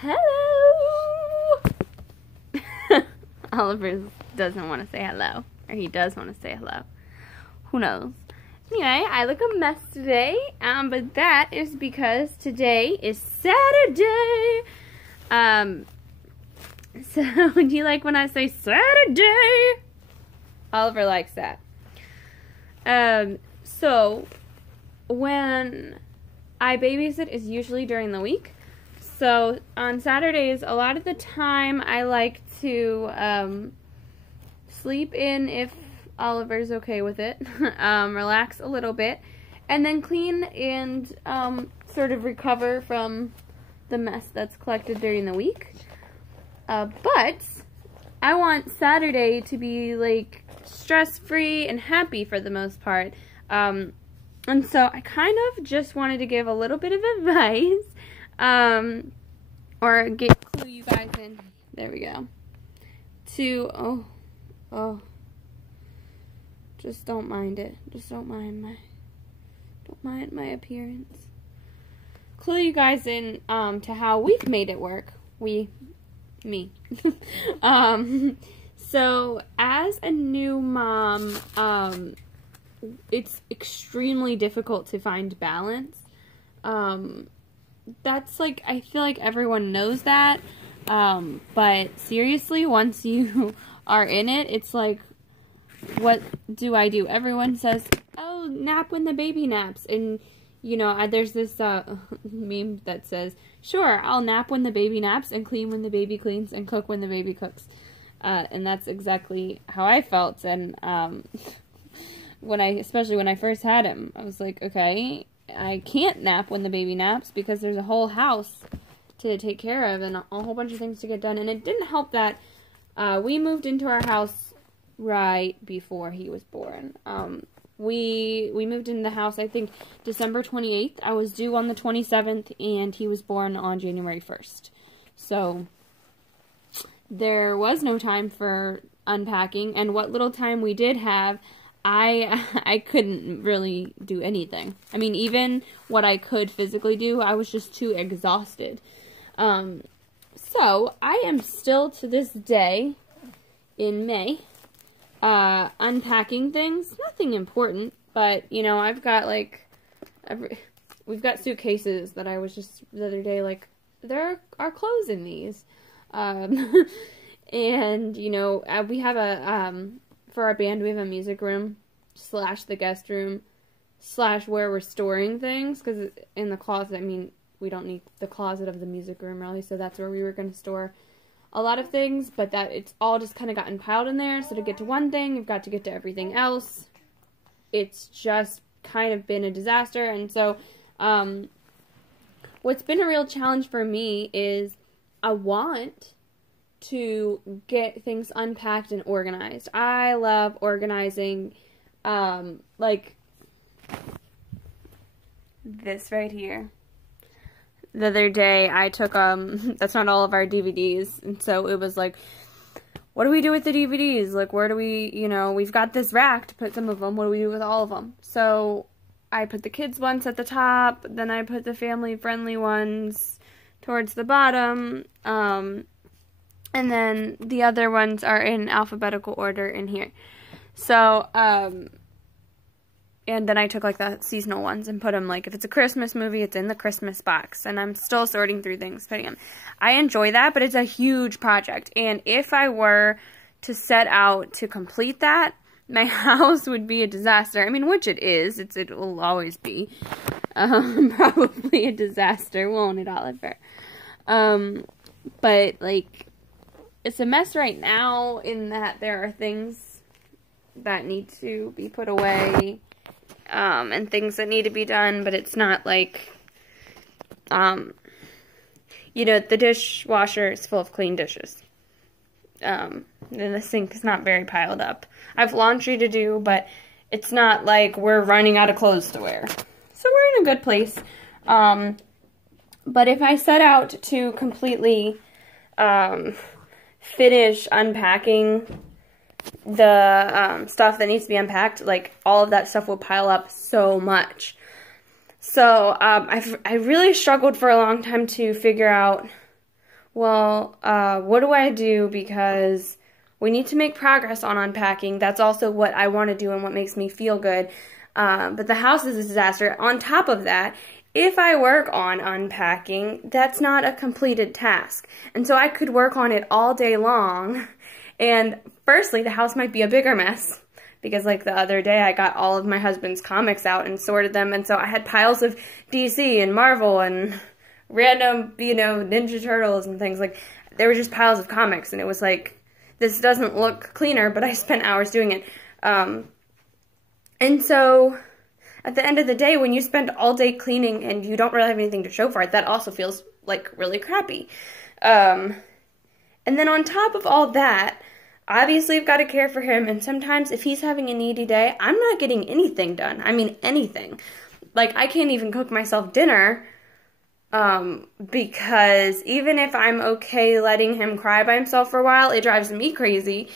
Hello! Oliver doesn't want to say hello. Or he does want to say hello. Who knows? Anyway, I look a mess today. But that is because today is Saturday. So, do you like when I say Saturday? Oliver likes that. So, when I babysit is usually during the week. So, on Saturdays, a lot of the time, I like to sleep in if Oliver's okay with it, relax a little bit, and then clean and sort of recover from the mess that's collected during the week. But I want Saturday to be like stress-free and happy for the most part. And so I kind of just wanted to give a little bit of advice, or clue you guys in. There we go. To just don't mind it. Just don't mind my appearance. Clue you guys in to how we've made it work. Me. So as a new mom, it's extremely difficult to find balance. That's like, I feel like everyone knows that. But seriously, once you are in it, it's like, what do I do? Everyone says, oh, nap when the baby naps. And, you know, there's this meme that says, sure, I'll nap when the baby naps and clean when the baby cleans and cook when the baby cooks. And that's exactly how I felt. And especially when I first had him, I was like, okay, I can't nap when the baby naps because there's a whole house to take care of and a whole bunch of things to get done. And it didn't help that we moved into our house right before he was born. We moved into the house, I think, December 28th. I was due on the 27th, and he was born on January 1st. So there was no time for unpacking, and what little time we did have, I couldn't really do anything. I mean, even what I could physically do, I was just too exhausted. So I am still, to this day, in May, unpacking things. Nothing important, but, you know, I've got, like, we've got suitcases that I was just, the other day, like, there are clothes in these. And, you know, we have for our band, we have a music room / the guest room / where we're storing things, because in the closet, I mean, we don't need the closet of the music room, really, so that's where we were going to store a lot of things, but that it's all just kind of gotten piled in there, so to get to one thing, you've got to get to everything else. It's just kind of been a disaster, and so, what's been a real challenge for me is I want to get things unpacked and organized. I love organizing, like this right here. The other day, I took, that's not all of our DVDs, and so it was like, what do we do with the DVDs? Like, where do we, you know, we've got this rack to put some of them, what do we do with all of them? So, I put the kids' ones at the top, then I put the family-friendly ones towards the bottom, and then the other ones are in alphabetical order in here. So, and then I took, like, the seasonal ones and put them, like, if it's a Christmas movie, it's in the Christmas box. And I'm still sorting through things, putting them. I enjoy that, but it's a huge project. And if I were to set out to complete that, my house would be a disaster. I mean, which it is. It will always be. Probably a disaster, won't it, Oliver? But, like, it's a mess right now in that there are things that need to be put away. And things that need to be done, but it's not like, you know, the dishwasher is full of clean dishes. And the sink is not very piled up. I have laundry to do, but it's not like we're running out of clothes to wear. So we're in a good place. But if I set out to completely, finish unpacking the stuff that needs to be unpacked, like, all of that stuff will pile up so much. So I really struggled for a long time to figure out well, what do I do? Because we need to make progress on unpacking. That's also what I want to do and what makes me feel good. But the house is a disaster. On top of that, if I work on unpacking, that's not a completed task. And so I could work on it all day long. And firstly, the house might be a bigger mess. Because like the other day, I got all of my husband's comics out and sorted them. And so I had piles of DC and Marvel and random, Ninja Turtles and things. Like, there were just piles of comics. And it was like, this doesn't look cleaner, but I spent hours doing it. And so at the end of the day, when you spend all day cleaning and you don't really have anything to show for it, that also feels like really crappy. And then on top of all that, obviously I've got to care for him, and sometimes if he's having a needy day, I'm not getting anything done. I mean, anything. Like, I can't even cook myself dinner, because even if I'm okay letting him cry by himself for a while, it drives me crazy.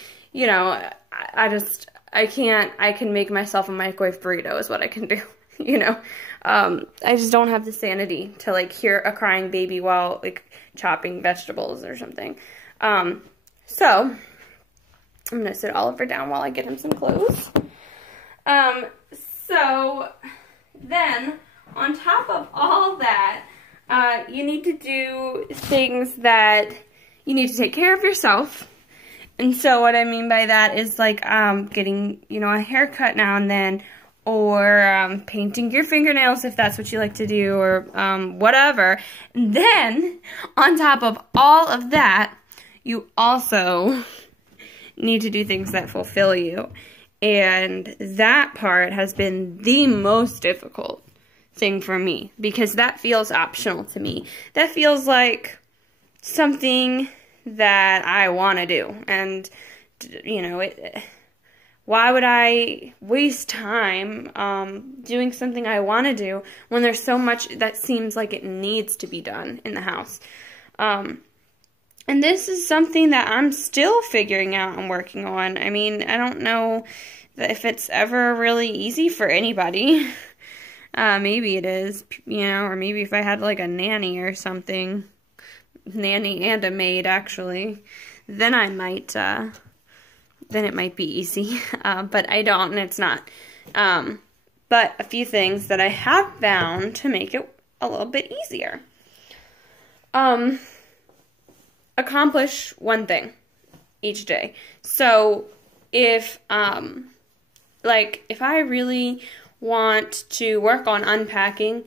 I can make myself a microwave burrito is what I can do, I just don't have the sanity to, like, hear a crying baby while, like, chopping vegetables or something. So I'm going to sit Oliver down while I get him some clothes. So then, on top of all that, you need to do things that you need to take care of yourself. And so what I mean by that is like getting, a haircut now and then, or painting your fingernails if that's what you like to do, or whatever. And then, on top of all of that, you also need to do things that fulfill you. And that part has been the most difficult thing for me, because that feels optional to me. That feels like something that I want to do. And, why would I waste time doing something I want to do when there's so much that seems like it needs to be done in the house? And this is something that I'm still figuring out and working on. I mean, I don't know if it's ever really easy for anybody. Maybe it is, or maybe if I had like a nanny or something, nanny and a maid actually, then I might, then it might be easy. But I don't, and it's not. But a few things that I have found to make it a little bit easier. Accomplish one thing each day. So if if I really want to work on unpacking,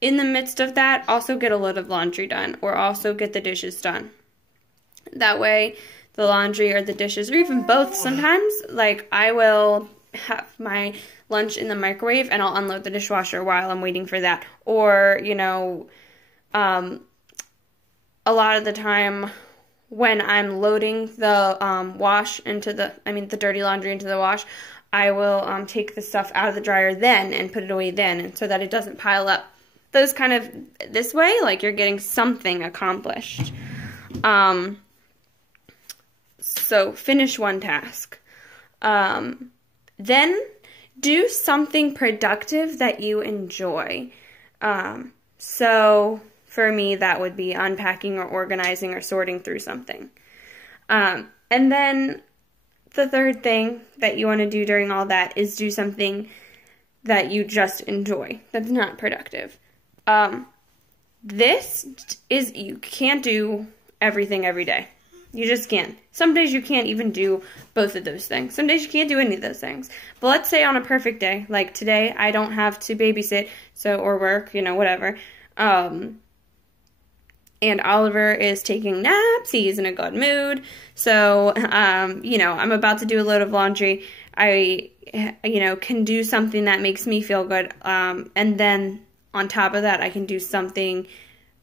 in the midst of that, also get a load of laundry done, or also get the dishes done. That way, the laundry or the dishes, or even both sometimes, like I will have my lunch in the microwave and I'll unload the dishwasher while I'm waiting for that. Or, a lot of the time when I'm loading the wash into the dirty laundry into the wash, I will take the stuff out of the dryer then and put it away then, and so that it doesn't pile up. Those kind of, this way, like you're getting something accomplished. So finish one task. Then do something productive that you enjoy. So for me, that would be unpacking or organizing or sorting through something. And then the third thing that you want to do during all that is do something that you just enjoy, that's not productive. You can't do everything every day. You just can't. Some days you can't even do both of those things. Some days you can't do any of those things. But let's say on a perfect day, like today, I don't have to babysit, or work, whatever. And Oliver is taking naps, he's in a good mood, so, I'm about to do a load of laundry. I, can do something that makes me feel good, and then on top of that, I can do something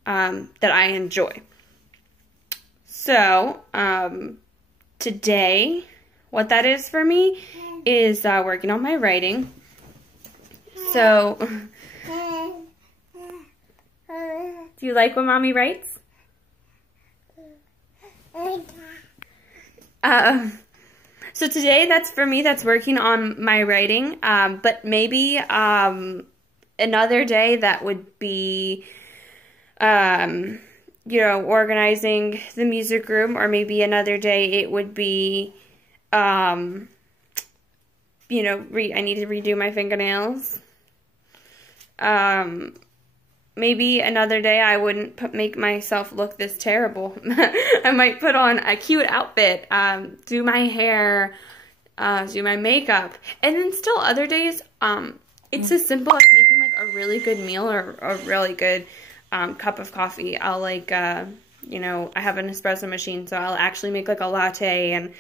that I enjoy. So, today, what that is for me is working on my writing. So, do you like when Mommy writes? So today, that's working on my writing, but maybe another day that would be you know, organizing the music room, or maybe another day it would be, you know, I need to redo my fingernails. Maybe another day I wouldn't make myself look this terrible. I might put on a cute outfit, do my hair, do my makeup. And then still other days, it's as simple as making like a really good meal or a really good cup of coffee. I'll like, you know, I have an espresso machine, so I'll actually make like a latte, and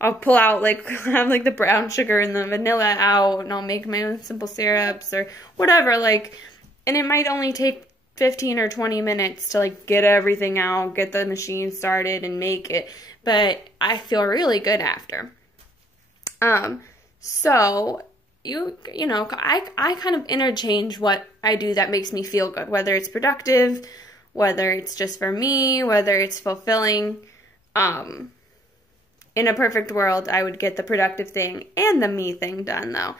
I'll pull out like, have like the brown sugar and the vanilla out, and I'll make my own simple syrups or whatever, like, and it might only take 15 or 20 minutes to like get everything out, get the machine started and make it, but I feel really good after. So you know, I kind of interchange what I do that makes me feel good, whether it's productive, whether it's just for me, whether it's fulfilling. In a perfect world, I would get the productive thing and the me thing done, though.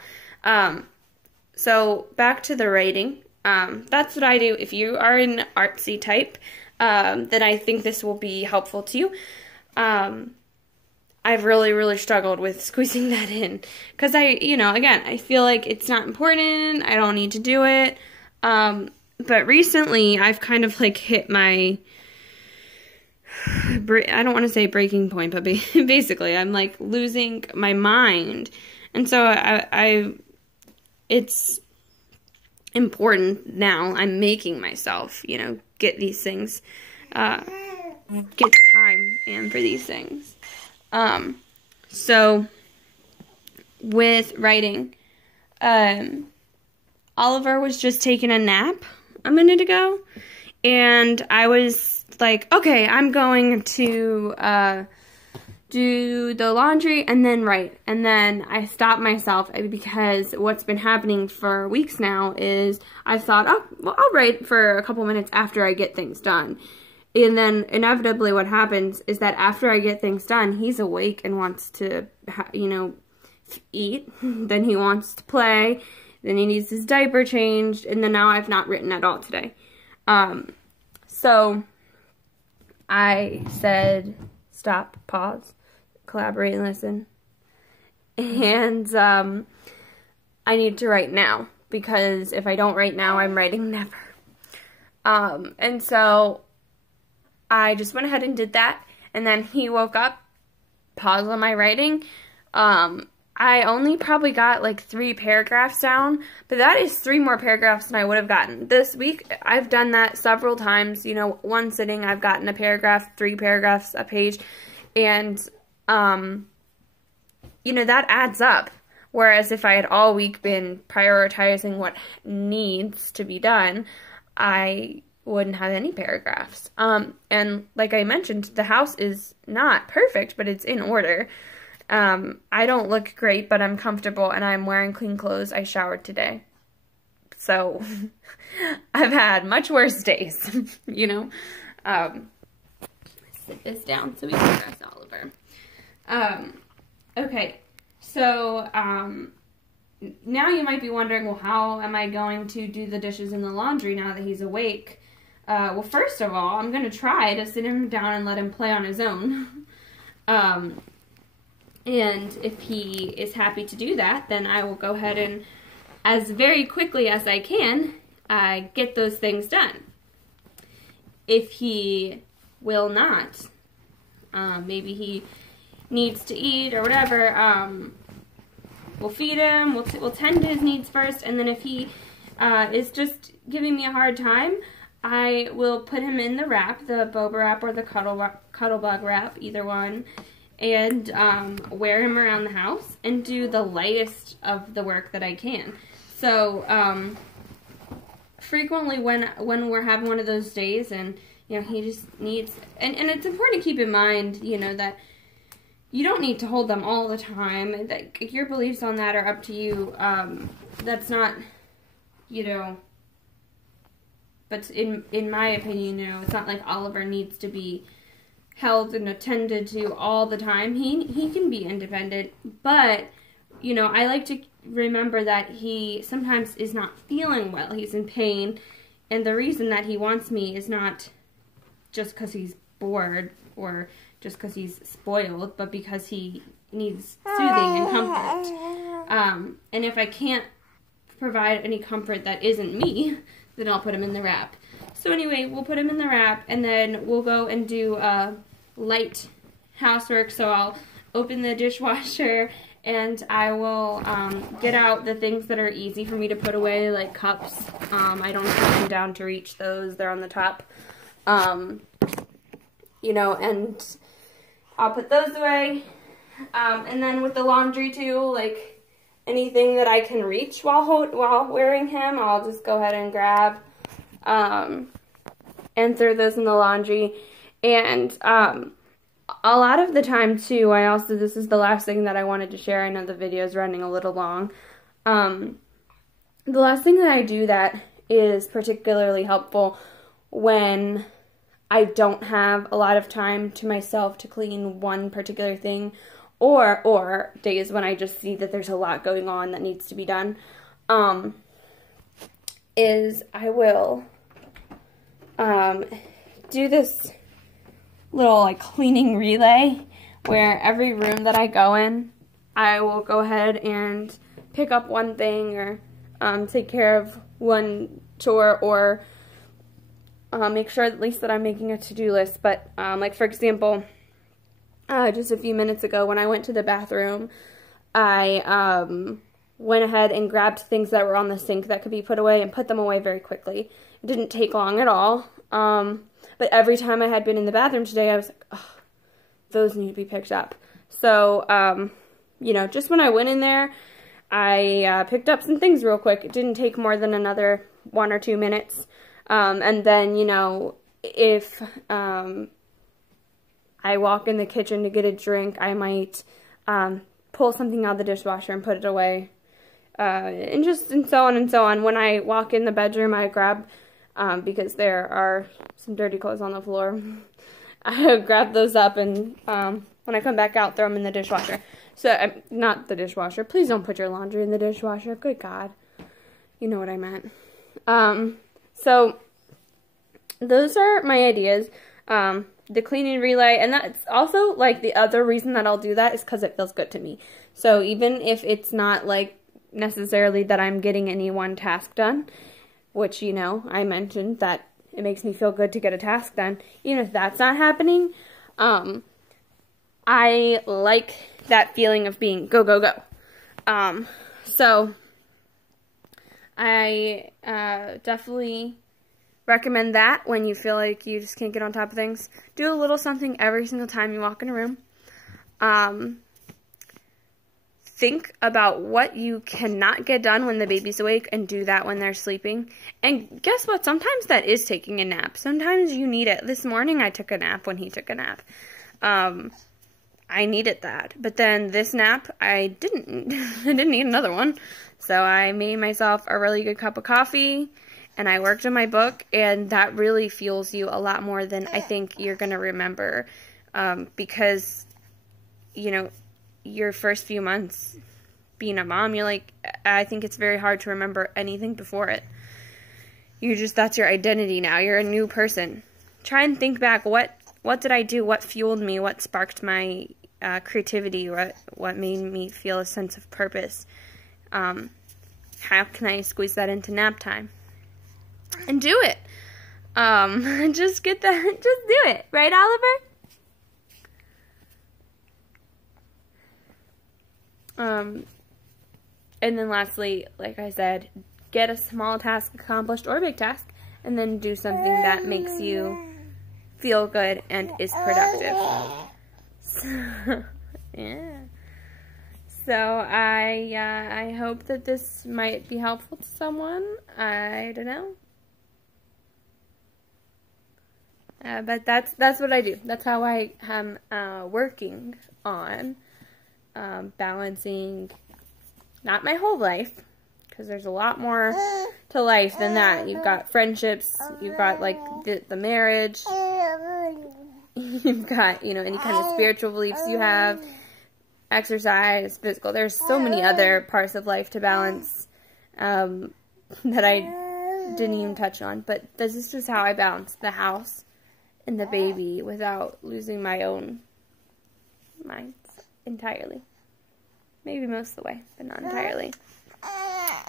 So back to the writing. That's what I do. If you are an artsy type, then I think this will be helpful to you. I've really struggled with squeezing that in, because you know, again, I feel like it's not important. I don't need to do it. But recently I've kind of like hit my, I don't want to say breaking point, but basically I'm like losing my mind. And so it's important now. I'm making myself, you know, get these things, get time in for these things. So with writing, Oliver was just taking a nap a minute ago, and I was like, okay, I'm going to, do the laundry and then write. And then I stopped myself, because what's been happening for weeks now is I thought, oh, well, I'll write for a couple minutes after I get things done. And then inevitably what happens is that after I get things done, he's awake and wants to, you know, eat. Then he wants to play. Then he needs his diaper changed. And then now I've not written at all today. So I said, stop, pause, collaborate, and listen. And I need to write now, because if I don't write now, I'm writing never. And so I just went ahead and did that, and then he woke up, paused on my writing. I only probably got like 3 paragraphs down, but that is 3 more paragraphs than I would have gotten. This week, I've done that several times. You know, one sitting, I've gotten a paragraph, 3 paragraphs a page, and, you know, that adds up. Whereas if I had all week been prioritizing what needs to be done, I wouldn't have any paragraphs. And like I mentioned, the house is not perfect, but it's in order. I don't look great, but I'm comfortable, and I'm wearing clean clothes. I showered today. So, I've had much worse days, you know. Sit this down so we can dress Oliver. Okay, so, now you might be wondering, well, how am I going to do the dishes and the laundry now that he's awake? Well, first of all, I'm going to try to sit him down and let him play on his own. And if he is happy to do that, then I will go ahead and, as very quickly as I can, get those things done. If he will not, maybe he needs to eat or whatever, we'll feed him, we'll tend to his needs first, and then if he is just giving me a hard time, I will put him in the wrap, the boba wrap or the cuddle bug wrap, either one, and wear him around the house and do the lightest of the work that I can. So frequently when we're having one of those days and, you know, he just needs, and it's important to keep in mind, you know, that you don't need to hold them all the time. That your beliefs on that are up to you. That's not, you know, but in my opinion, you know, it's not like Oliver needs to be held and attended to all the time. He can be independent, but, you know, I like to remember that he sometimes is not feeling well. He's in pain, and the reason that he wants me is not just because he's bored or just because he's spoiled, but because he needs soothing and comfort. And if I can't provide any comfort that isn't me, then I'll put him in the wrap. So anyway, we'll put him in the wrap, and then we'll go and do light housework. So I'll open the dishwasher, and I will get out the things that are easy for me to put away, like cups. I don't put them down to reach those. They're on the top. You know, and I'll put those away. And then with the laundry too, like anything that I can reach while wearing him, I'll just go ahead and grab and throw those in the laundry. And a lot of the time too, this is the last thing that I wanted to share. I know the video is running a little long. The last thing that I do that is particularly helpful when I don't have a lot of time to myself to clean one particular thing, or days when I just see that there's a lot going on that needs to be done, is I will do this little like cleaning relay where every room that I go in, I will go ahead and pick up one thing or take care of one chore, or make sure at least that I'm making a to-do list. But like for example, just a few minutes ago when I went to the bathroom, I went ahead and grabbed things that were on the sink that could be put away and put them away very quickly. It didn't take long at all. But every time I had been in the bathroom today, I was like, oh, those need to be picked up. So, you know, just when I went in there, I picked up some things real quick. It didn't take more than another 1 or 2 minutes. And then, you know, if I walk in the kitchen to get a drink, I might pull something out of the dishwasher and put it away. And so on and so on. When I walk in the bedroom, I grab, because there are some dirty clothes on the floor, I grab those up, and when I come back out, throw them in the dishwasher. So, not the dishwasher. Please don't put your laundry in the dishwasher. Good God. You know what I meant. So, those are my ideas. The cleaning relay, and that's also, like, the other reason that I'll do that is because it feels good to me. So, even if it's not, like, necessarily that I'm getting any one task done, which, you know, I mentioned that it makes me feel good to get a task done, even if that's not happening, I like that feeling of being go, go, go. So, I definitely recommend that when you feel like you just can't get on top of things. Do a little something every single time you walk in a room. Think about what you cannot get done when the baby's awake and do that when they're sleeping. And guess what? Sometimes that is taking a nap. Sometimes you need it. This morning I took a nap when he took a nap. I needed that. But then this nap, I didn't. I didn't need another one. So I made myself a really good cup of coffee, and I worked on my book, and that really fuels you a lot more than I think you're going to remember. Because, you know, your first few months being a mom, you're like, I think it's very hard to remember anything before it. That's your identity now. You're a new person. Try and think back, what did I do? What fueled me? What sparked my creativity? What made me feel a sense of purpose? How can I squeeze that into nap time? And do it. Just do it. Right, Oliver? And then lastly, like I said, get a small task accomplished or a big task, and then do something that makes you feel good and is productive. So, yeah. So I hope that this might be helpful to someone. I don't know. But that's what I do. That's how I am working on balancing, not my whole life, because there's a lot more to life than that. You've got friendships, you've got like the marriage, you've got, you know, any kind of spiritual beliefs you have, exercise, physical. There's so many other parts of life to balance that I didn't even touch on. But this is just how I balance the house and the baby without losing my own mind entirely. Maybe most of the way, but not entirely.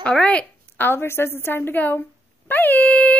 All right, Oliver says it's time to go. Bye!